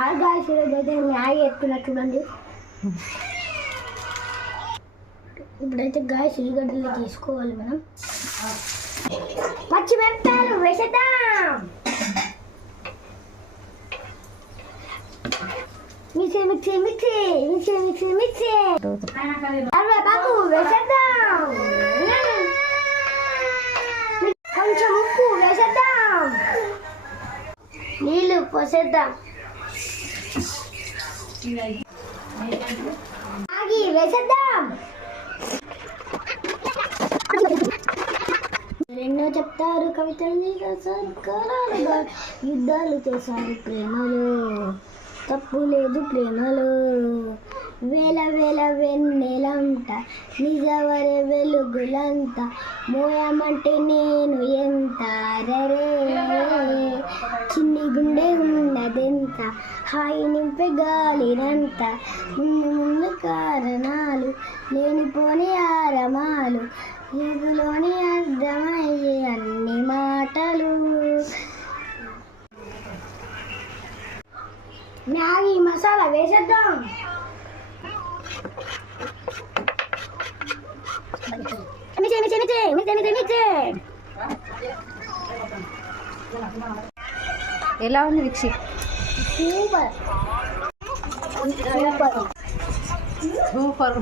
Guys ఈరోజు అయితే Maggi ఎత్తుకున్నా చూడండి. ఇప్పుడైతే గాయస్ ఉల్లిగడ్డలు తీసుకోవాలి మనం. పచ్చిమిరపకాయలు వేసేద్దాం. Mixie mixie mixie mixie mixie mixie. కరివేపాకు వేసేద్దాం. కొంచెం ఉప్పు వేసేద్దాం. నీళ్ళు పోసేద్దాం. మ్యాగీ వేసేద్దాం. ఎన్నో చెప్తారు కవితల్ని రాశారు కాలాలుగా, యుద్ధాలు చేశారు ప్రేమలో, తప్పు లేదు ప్రేమలో. వేల వేల వెన్నెలంట నిజవరే వెలుగులంత, మోయమంటే నేను ఎంత రరే. చిన్ని గుండె ఉన్నదెంత, హాయి నింపే గాలినంత, ముందు ముందు కారణాలు లేనిపోని ఆరమాలు, ఎదులోని అర్థమయ్యే అన్ని మాటలు. మ్యాగీ మసాలా వేసేద్దాం. ఎలా ఉంది మిక్సీ? Super super super.